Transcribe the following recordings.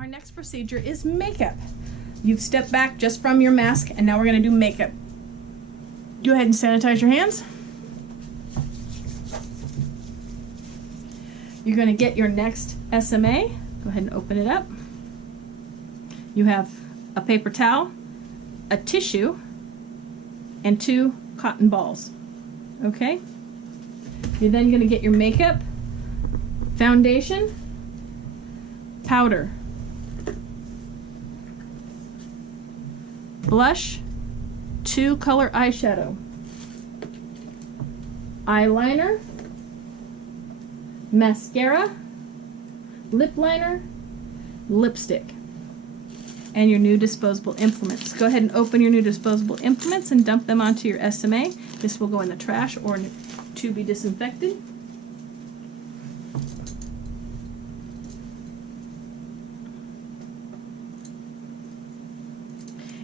Our next procedure is makeup. You've stepped back just from your mask, and now we're going to do makeup. Go ahead and sanitize your hands. You're going to get your next SMA. Go ahead and open it up. You have a paper towel, a tissue, and 2 cotton balls. Okay? You're then going to get your makeup, foundation, powder, blush, 2 color eyeshadow, eyeliner, mascara, lip liner, lipstick, and your new disposable implements. Go ahead and open your new disposable implements and dump them onto your SMA. This will go in the trash or to be disinfected.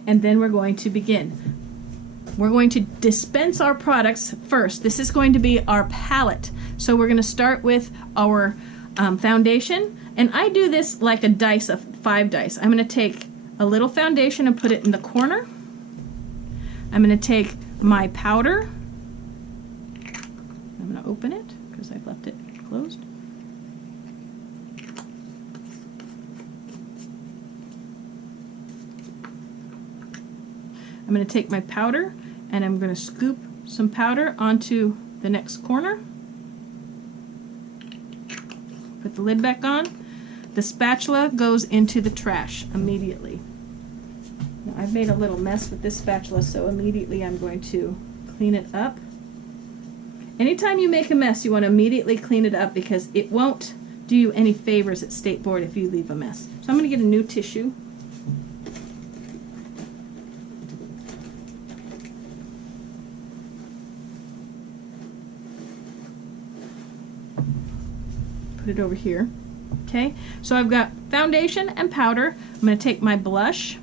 And then we're going to begin. We're going to dispense our products first. This is going to be our palette. So we're going to start with our foundation. And I do this like a dice of 5 dice. I'm going to take a little foundation and put it in the corner. I'm going to take my powder. I'm going to open it because I've left it closed. I'm going to take my powder and I'm going to scoop some powder onto the next corner. Put the lid back on. The spatula goes into the trash immediately. Now, I've made a little mess with this spatula, so immediately I'm going to clean it up. Anytime you make a mess, you want to immediately clean it up because it won't do you any favors at State Board if you leave a mess. So I'm going to get a new tissue. Put it over here. Okay, so I've got foundation and powder. I'm going to take my blush.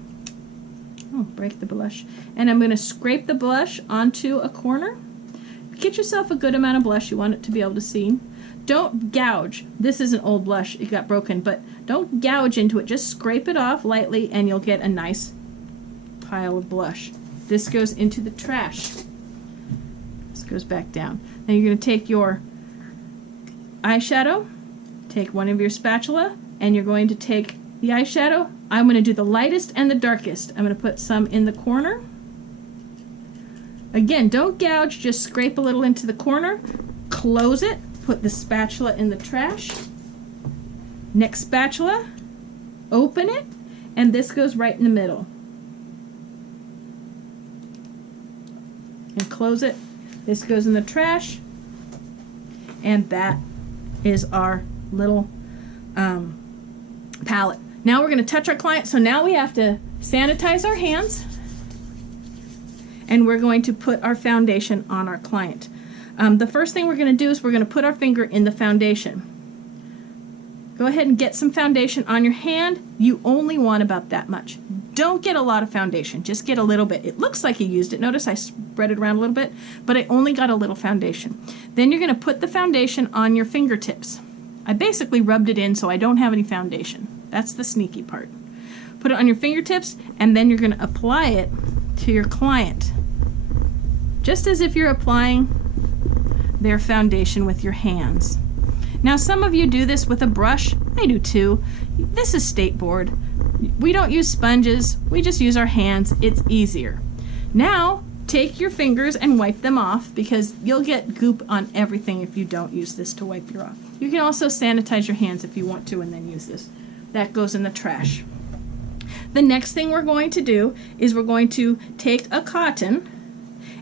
Oh, break the blush. And I'm going to scrape the blush onto a corner. Get yourself a good amount of blush. You want it to be able to see. Don't gouge. This is an old blush. It got broken, but don't gouge into it. Just scrape it off lightly and you'll get a nice pile of blush. This goes into the trash. This goes back down. Now you're going to take your eyeshadow. Take one of your spatula and you're going to take the eyeshadow. I'm going to do the lightest and the darkest. I'm going to put some in the corner. Again, don't gouge, just scrape a little into the corner. Close it. Put the spatula in the trash. Next spatula. Open it. And this goes right in the middle. And close it. This goes in the trash. And that is our little palette. Now we're going to touch our client. So now we have to sanitize our hands and we're going to put our foundation on our client. The first thing we're going to do is we're going to put our finger in the foundation. Go ahead and get some foundation on your hand. You only want about that much. Don't get a lot of foundation, just get a little bit. It looks like you used it. Notice I spread it around a little bit, but I only got a little foundation. Then you're going to put the foundation on your fingertips. I basically rubbed it in so I don't have any foundation. That's the sneaky part. Put it on your fingertips and then you're going to apply it to your client. Just as if you're applying their foundation with your hands. Now some of you do this with a brush. I do too. This is State Board. We don't use sponges. We just use our hands. It's easier. Now take your fingers and wipe them off because you'll get goop on everything if you don't use this to wipe your off. You can also sanitize your hands if you want to and then use this. That goes in the trash. The next thing we're going to do is we're going to take a cotton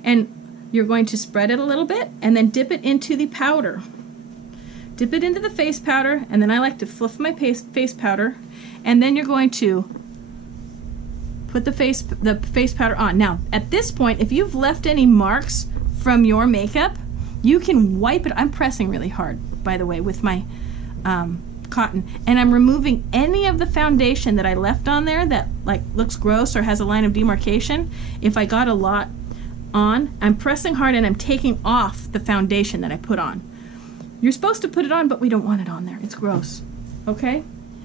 and you're going to spread it a little bit and then dip it into the powder. Dip it into the face powder and then I like to fluff my face powder and then you're going to put the face powder on. Now at this point, if you've left any marks from your makeup, you can wipe it. I'm pressing really hard, by the way, with my cotton, and I'm removing any of the foundation that I left on there that like looks gross or has a line of demarcation. If I got a lot on, I'm pressing hard and I'm taking off the foundation that I put on. You're supposed to put it on, but we don't want it on there. It's gross. Okay?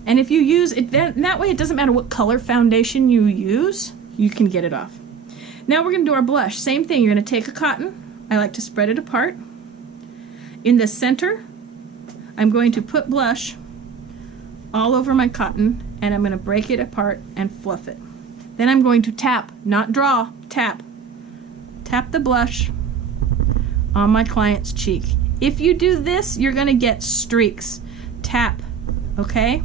And if you use it, that way it doesn't matter what color foundation you use, you can get it off. Now we're going to do our blush. Same thing, you're going to take a cotton. I like to spread it apart. In the center, I'm going to put blush all over my cotton, and I'm going to break it apart and fluff it. Then I'm going to tap, not draw, tap. Tap the blush on my client's cheek. If you do this, you're going to get streaks. Tap, okay?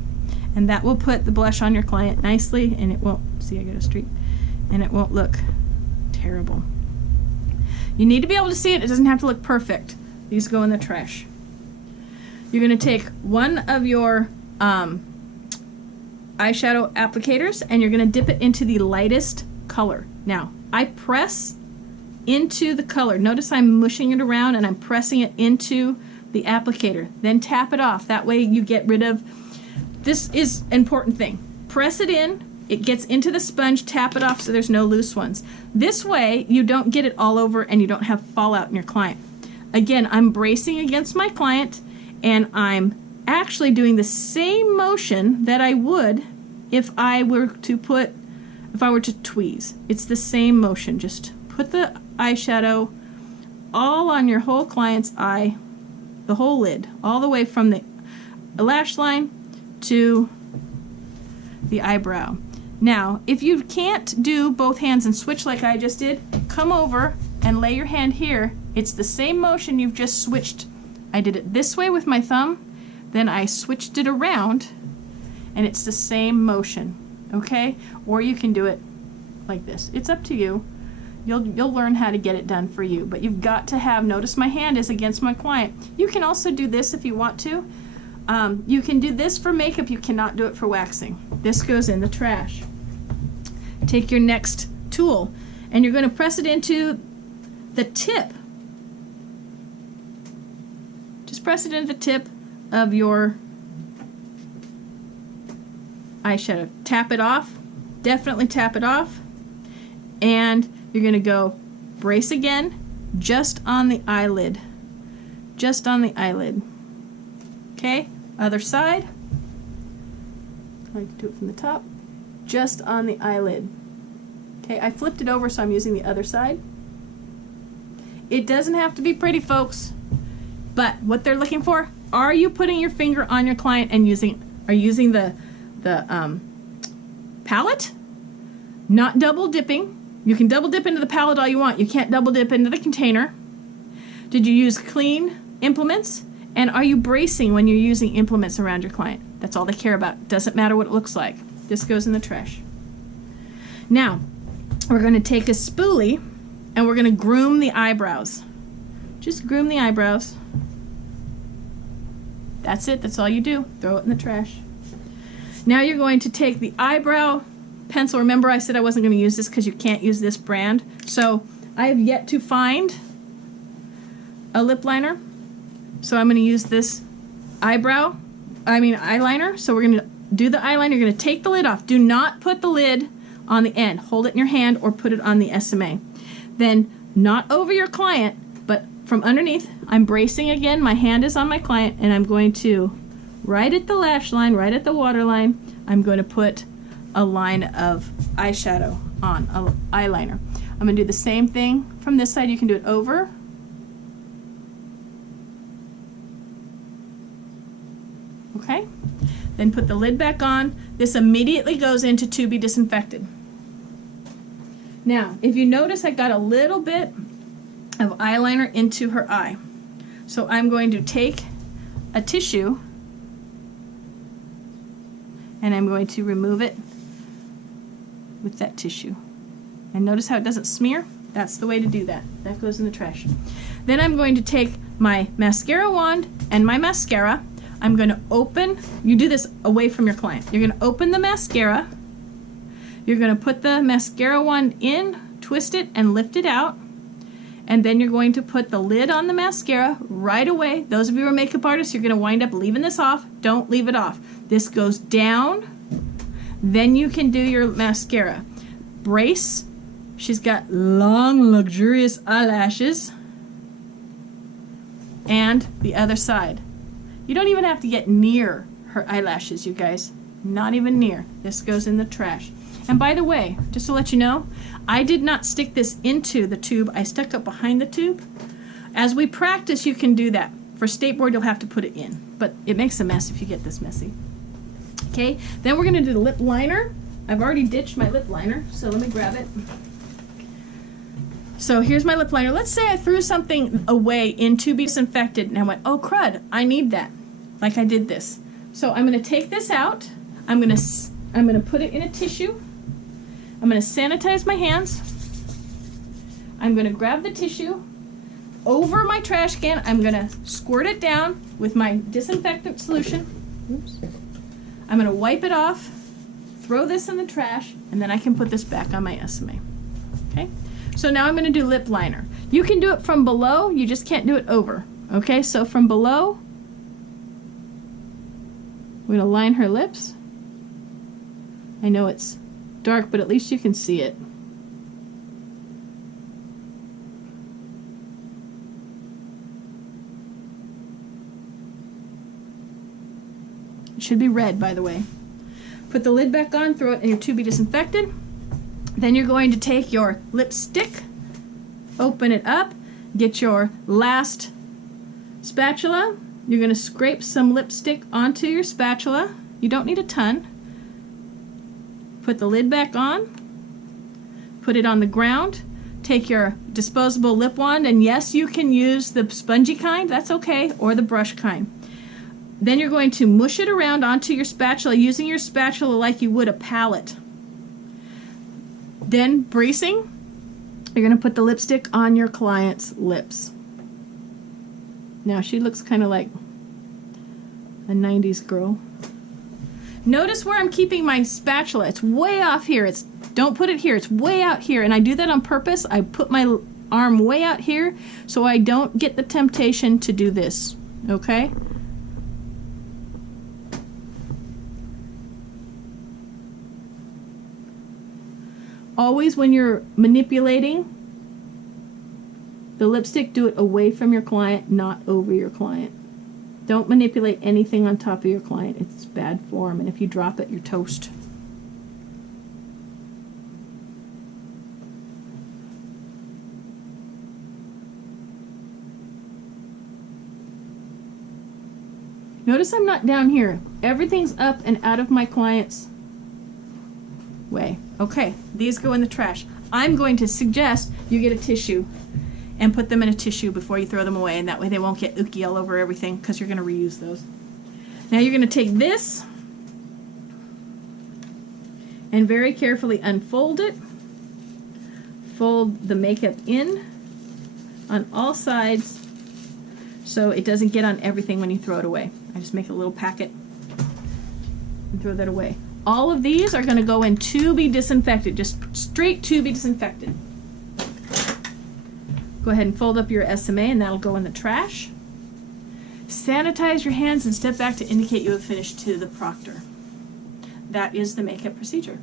And that will put the blush on your client nicely, and it won't, see I got a streak, and it won't look terrible. You need to be able to see it. It doesn't have to look perfect. These go in the trash. You're going to take one of your eyeshadow applicators, and you're going to dip it into the lightest color. Now, I press into the color. Notice I'm mushing it around and I'm pressing it into the applicator. Then tap it off. That way you get rid of, this is an important thing. Press it in, it gets into the sponge, tap it off so there's no loose ones. This way you don't get it all over and you don't have fallout in your client. Again, I'm bracing against my client, and I'm actually doing the same motion that I would if I were to tweeze. It's the same motion. Just put the eyeshadow all on your whole client's eye, the whole lid, all the way from the lash line to the eyebrow. Now, if you can't do both hands and switch like I just did, come over and lay your hand here. It's the same motion, you've just switched. I did it this way with my thumb, then I switched it around, and it's the same motion, okay? Or you can do it like this. It's up to you. You'll learn how to get it done for you, but you've got to have, notice my hand is against my client. You can also do this if you want to. You can do this for makeup, you cannot do it for waxing. This goes in the trash. Take your next tool, and you're going to press it into the tip. Just press it into the tip of your eyeshadow. Tap it off. Definitely tap it off. And you're going to go brace again, just on the eyelid. Just on the eyelid. Okay, other side. I like to do it from the top. Just on the eyelid. Okay, I flipped it over so I'm using the other side. It doesn't have to be pretty, folks. But what they're looking for, are you putting your finger on your client and using the palette? Not double dipping. You can double dip into the palette all you want. You can't double dip into the container. Did you use clean implements? And are you bracing when you're using implements around your client? That's all they care about. Doesn't matter what it looks like. This goes in the trash. Now, we're going to take a spoolie and we're going to groom the eyebrows. Just groom the eyebrows. That's it. That's all you do. Throw it in the trash. Now you're going to take the eyebrow pencil. Remember I said I wasn't going to use this because you can't use this brand. So I have yet to find a lip liner. So I'm going to use this eyeliner. So we're going to do the eyeliner. You're going to take the lid off. Do not put the lid on the end. Hold it in your hand or put it on the SMA. Then not over your client, but from underneath. I'm bracing again. My hand is on my client, and I'm going to, right at the lash line, right at the waterline, I'm going to put a line of eyeshadow on, eyeliner. I'm going to do the same thing from this side. You can do it over. Okay? Then put the lid back on. This immediately goes into to be disinfected. Now, if you notice, I got a little bit of eyeliner into her eye. So I'm going to take a tissue and I'm going to remove it with that tissue. And notice how it doesn't smear? That's the way to do that. That goes in the trash. Then I'm going to take my mascara wand and my mascara. I'm going to open, you do this away from your client. You're going to open the mascara. You're going to put the mascara wand in, twist it, and lift it out. And then you're going to put the lid on the mascara right away. Those of you who are makeup artists, you're going to wind up leaving this off. Don't leave it off. This goes down. Then you can do your mascara. Brace. She's got long, luxurious eyelashes. And the other side. You don't even have to get near her eyelashes, you guys. Not even near. This goes in the trash. And by the way, just to let you know, I did not stick this into the tube. I stuck it behind the tube. As we practice, you can do that. For state board, you'll have to put it in. But it makes a mess if you get this messy. Okay, then we're going to do the lip liner. I've already ditched my lip liner, so let me grab it. So here's my lip liner. Let's say I threw something away in to be disinfected, and I went, oh crud, I need that. Like I did this. So I'm going to take this out. I'm going to put it in a tissue. I'm going to sanitize my hands. I'm going to grab the tissue over my trash can. I'm going to squirt it down with my disinfectant solution. Oops. I'm going to wipe it off, throw this in the trash, and then I can put this back on my SMA. Okay? So now I'm going to do lip liner. You can do it from below, you just can't do it over. Okay, so from below, we're going to line her lips. I know it's dark, but at least you can see it. It should be red, by the way. Put the lid back on, throw it in your to be disinfected. Then you're going to take your lipstick, open it up, get your last spatula. You're going to scrape some lipstick onto your spatula. You don't need a ton. Put the lid back on. Put it on the ground. Take your disposable lip wand, and yes, you can use the spongy kind, that's okay, or the brush kind. Then you're going to mush it around onto your spatula, using your spatula like you would a palette. Then bracing, you're going to put the lipstick on your client's lips. Now she looks kind of like a 90s girl. Notice where I'm keeping my spatula. It's way off here. Don't put it here. It's way out here. And I do that on purpose. I put my arm way out here so I don't get the temptation to do this. Okay? Always when you're manipulating the lipstick, do it away from your client, not over your client. Don't manipulate anything on top of your client. It's bad form, and if you drop it, you're toast. Notice I'm not down here. Everything's up and out of my client's way. Okay, these go in the trash. I'm going to suggest you get a tissue and put them in a tissue before you throw them away, and that way they won't get ooky all over everything because you're going to reuse those. Now you're going to take this and very carefully unfold it. Fold the makeup in on all sides so it doesn't get on everything when you throw it away. I just make a little packet and throw that away. All of these are going to go in to be disinfected, just straight to be disinfected. Go ahead and fold up your SMA, and that'll go in the trash. Sanitize your hands and step back to indicate you have finished to the proctor. That is the makeup procedure.